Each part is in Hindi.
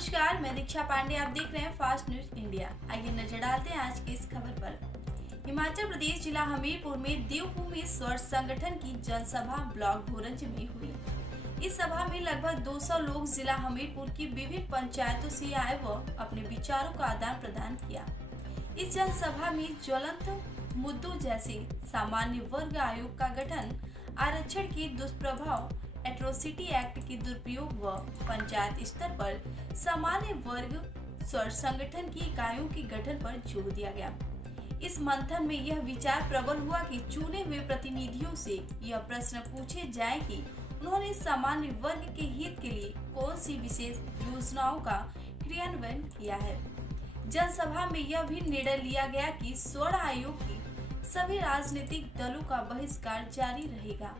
नमस्कार, मैं दीक्षा पांडे। आप देख रहे हैं फास्ट न्यूज इंडिया। आइए नजर डालते हैं आज की इस खबर पर। हिमाचल प्रदेश जिला हमीरपुर में देवभूमि स्वर्ण संगठन की जनसभा ब्लॉक भोरंज में हुई। इस सभा में लगभग 200 लोग जिला हमीरपुर की विभिन्न पंचायतों से आए व अपने विचारों का आदान प्रदान किया। इस जनसभा में ज्वलंत मुद्दों जैसे सामान्य वर्ग आयोग का गठन, आरक्षण के दुष्प्रभाव, एट्रोसिटी एक्ट के दुरुपयोग व पंचायत स्तर पर सामान्य वर्ग स्वर्ण संगठन की इकाइयों के गठन पर जोर दिया गया। इस मंथन में यह विचार प्रबल हुआ कि चुने हुए प्रतिनिधियों से यह प्रश्न पूछे जाए कि उन्होंने सामान्य वर्ग के हित के लिए कौन सी विशेष योजनाओं का क्रियान्वयन किया है। जनसभा में यह भी निर्णय लिया गया कि स्वर्ण आयोग की सभी राजनीतिक दलों का बहिष्कार जारी रहेगा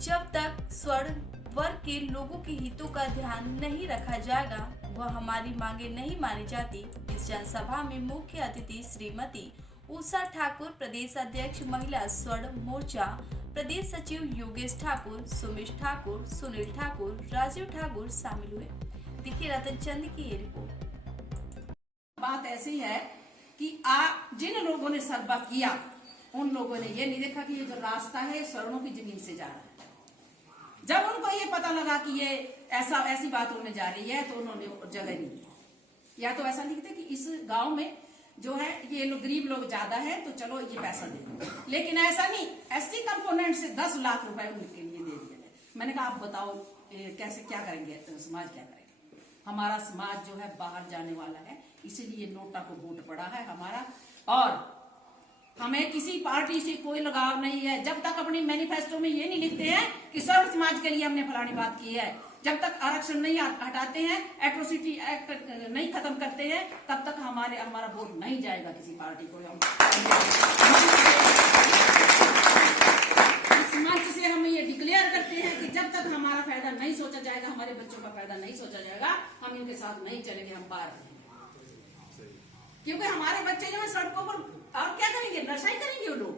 जब तक स्वर्ण वर्ग के लोगों के हितों का ध्यान नहीं रखा जाएगा, वह हमारी मांगे नहीं मानी जाती। इस जनसभा में मुख्य अतिथि श्रीमती उषा ठाकुर, प्रदेश अध्यक्ष महिला स्वर्ण मोर्चा, प्रदेश सचिव योगेश ठाकुर, सुमेश ठाकुर, सुनील ठाकुर, राजीव ठाकुर शामिल हुए। देखिए रतन चंद की ये रिपोर्ट। बात ऐसी है कि जिन लोगों ने सर्वा किया उन लोगों ने ये नहीं देखा कि ये जो रास्ता है स्वर्णों की जमीन से जा रहा है। जब उनको ये पता लगा कि ये ऐसी बात होने जा रही है तो उन्होंने जगह नहीं दी। या तो ऐसा लिखते कि इस गांव में जो है ये लोग गरीब लोग ज्यादा है तो चलो ये पैसा दे दो, लेकिन ऐसा नहीं। एससी कंपोनेंट से 10 लाख रुपए उनके लिए दे दिया। मैंने कहा आप बताओ कैसे क्या करेंगे, समाज क्या करेगा। हमारा समाज जो है बाहर जाने वाला है, इसीलिए नोटा को वोट पड़ा है हमारा। और हमें किसी पार्टी से कोई लगाव नहीं है। जब तक अपनी मैनिफेस्टो में ये नहीं लिखते हैं कि सर्व समाज के लिए हमने फलानी बात की है, जब तक आरक्षण नहीं हटाते हैं, एट्रोसिटी एक्ट नहीं खत्म करते हैं, तब तक हमारा वोट नहीं जाएगा किसी पार्टी को। इस मंच से हम ये डिक्लेयर करते हैं कि जब तक हमारा फायदा नहीं सोचा जाएगा, हमारे बच्चों का फायदा नहीं सोचा जाएगा, हम इनके साथ नहीं चलेंगे। हम बाहर, क्योंकि हमारे बच्चे जो है सड़कों पर और क्या करेंगे, नशा ही करेंगे। वो लोग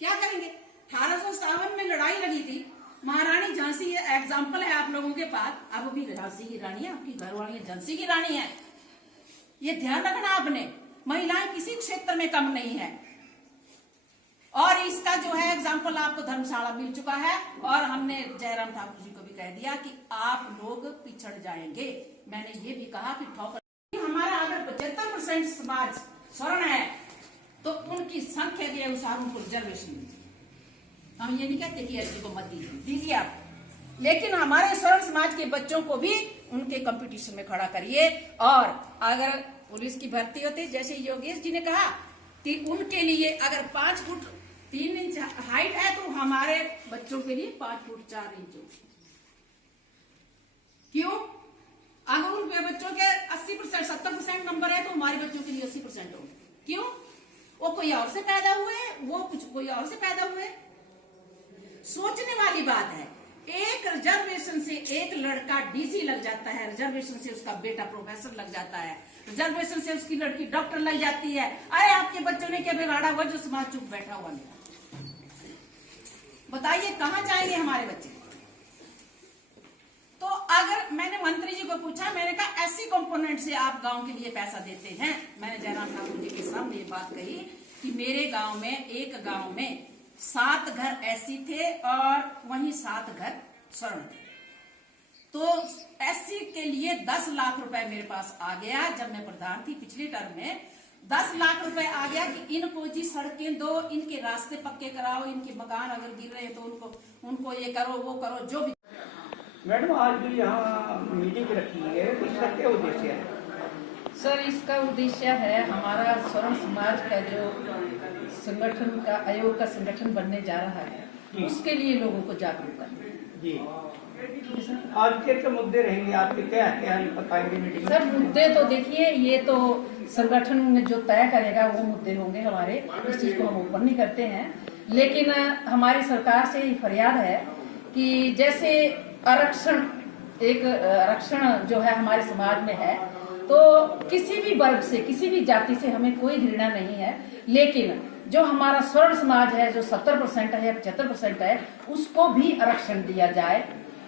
क्या करेंगे। 1857 में लड़ाई लगी थी, महारानी झांसी एग्जाम्पल है आप लोगों के पास। अब भी झांसी की रानी है, आपकी घरवाली झांसी की रानी है। ये ध्यान रखना आपने, महिलाएं किसी क्षेत्र में कम नहीं है। और इसका जो है एग्जाम्पल आपको धर्मशाला मिल चुका है। और हमने जयराम ठाकुर जी को भी कह दिया कि आप लोग पिछड़ जाएंगे। मैंने ये भी कहा कि हमारा अगर 75% समाज स्वर्ण है तो उनकी संख्या के अनुसार उनको रिजर्वेशन दीजिए। हम ये नहीं कहते कि एससी को मत दीजिए आप, लेकिन हमारे स्वर्ण समाज के बच्चों को भी उनके कंपटीशन में खड़ा करिए। और अगर पुलिस की भर्ती होती, जैसे योगेश जी ने कहा कि उनके लिए अगर 5 फुट 3 इंच हाइट है तो हमारे बच्चों के लिए 5 फुट 4 इंच हो। क्यों? अगर उन बच्चों के 80% 70% नंबर है तो हमारे बच्चों के लिए 80% हो। क्यों? वो कोई और से पैदा हुए, वो कुछ कोई और से पैदा हुए। सोचने वाली बात है। एक रिजर्वेशन से एक लड़का डीसी लग जाता है, रिजर्वेशन से उसका बेटा प्रोफेसर लग जाता है, रिजर्वेशन से उसकी लड़की डॉक्टर लग जाती है। अरे आपके बच्चों ने क्या बिगाड़ा हुआ जो समाज चुप बैठा हुआ नहीं। बताइए कहां जाएंगे हमारे बच्चे। तो अगर मैंने मंत्री जी को पूछा, मैंने कहा एससी कंपोनेंट से आप गांव के लिए पैसा देते हैं। मैंने जयराम ठाकुर जी के सामने ये बात कही कि मेरे गांव में, एक गांव में 7 घर एससी थे और वहीं 7 घर स्वर्ण थे। तो एससी के लिए 10 लाख रुपए मेरे पास आ गया जब मैं प्रधान थी पिछले टर्म में। 10 लाख रुपए आ गया कि इनको जी सड़कें दो, इनके रास्ते पक्के कराओ, इनके मकान अगर गिर रहे हैं तो उनको ये करो वो करो, जो भी। मैडम आज जो यहाँ मीटिंग रखी है इसका क्या उद्देश्य है? सर इसका उद्देश्य है हमारा स्वर्ण समाज का जो संगठन का आयोग का संगठन बनने जा रहा है, उसके लिए लोगों को जागरूक करना। जी आज के मुद्दे रहेंगे आपके, क्या क्या बताएंगे मीटिंग? सर मुद्दे तो देखिए, ये तो संगठन में जो तय करेगा वो मुद्दे होंगे हमारे। इस चीज को हम ऊपर नहीं करते हैं, लेकिन हमारी सरकार से फरियाद है कि जैसे आरक्षण जो है हमारे समाज में है, तो किसी भी वर्ग से, किसी भी जाति से हमें कोई घृणा नहीं है, लेकिन जो हमारा स्वर्ण समाज है जो 70% है, 75% है, उसको भी आरक्षण दिया जाए।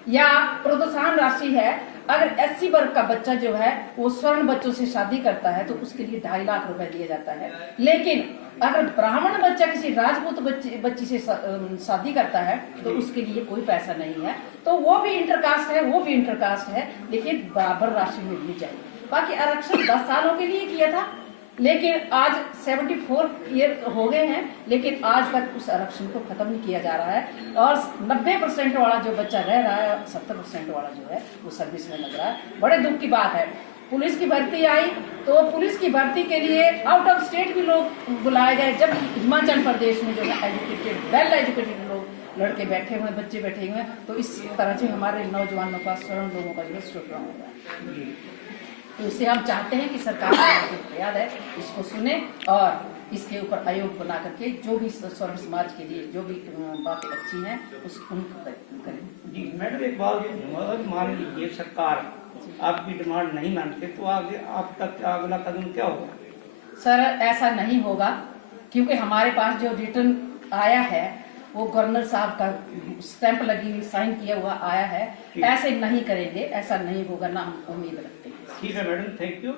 या प्रोत्साहन राशि है अगर SC वर्ग का बच्चा जो है वो स्वर्ण बच्चों से शादी करता है तो उसके लिए 2.5 लाख रुपए दिया जाता है। लेकिन अगर ब्राह्मण बच्चा किसी राजपूत बच्ची से शादी करता है तो उसके लिए कोई पैसा नहीं है। तो वो भी इंटरकास्ट है, वो भी इंटरकास्ट है, लेकिन बराबर राशि मिलनी चाहिए। बाकी आरक्षण 10 सालों के लिए किया था, लेकिन आज 74 ईयर हो गए हैं, लेकिन आज तक उस आरक्षण को खत्म नहीं किया जा रहा है। और 90% वाला जो बच्चा रह रहा है, 70% वाला जो है वो सर्विस में लग रहा है। बड़े दुख की बात है। पुलिस की भर्ती आई तो पुलिस की भर्ती के लिए आउट ऑफ स्टेट भी लोग बुलाए गए, जब हिमाचल प्रदेश में जो है एजुकेटेड वेल एजुकेटेड लोग लड़के बैठे हुए, बच्चे बैठे हुए हैं। तो इस तरह से हमारे नौजवानों का, स्वर्ण लोगों का जो है शोषण हो रहा है। तो इससे हम चाहते हैं कि सरकार की फरियाद है, इसको सुने और इसके ऊपर आयोग बना करके जो भी स्वर्ण समाज के लिए जो भी बातें अच्छी हैं उसको करें। जी मैडम, एक बात, मान लीजिए सरकार आपकी डिमांड नहीं मानते तो आगे आप तक अगला कदम क्या होगा? सर ऐसा नहीं होगा, क्योंकि हमारे पास जो रिटर्न आया है वो गवर्नर साहब का स्टैंप लगी हुई, साइन किया हुआ आया है। ऐसे नहीं करेंगे, ऐसा नहीं होगा ना, हम उम्मीद रखते हैं। ठीक है मैडम, थैंक यू।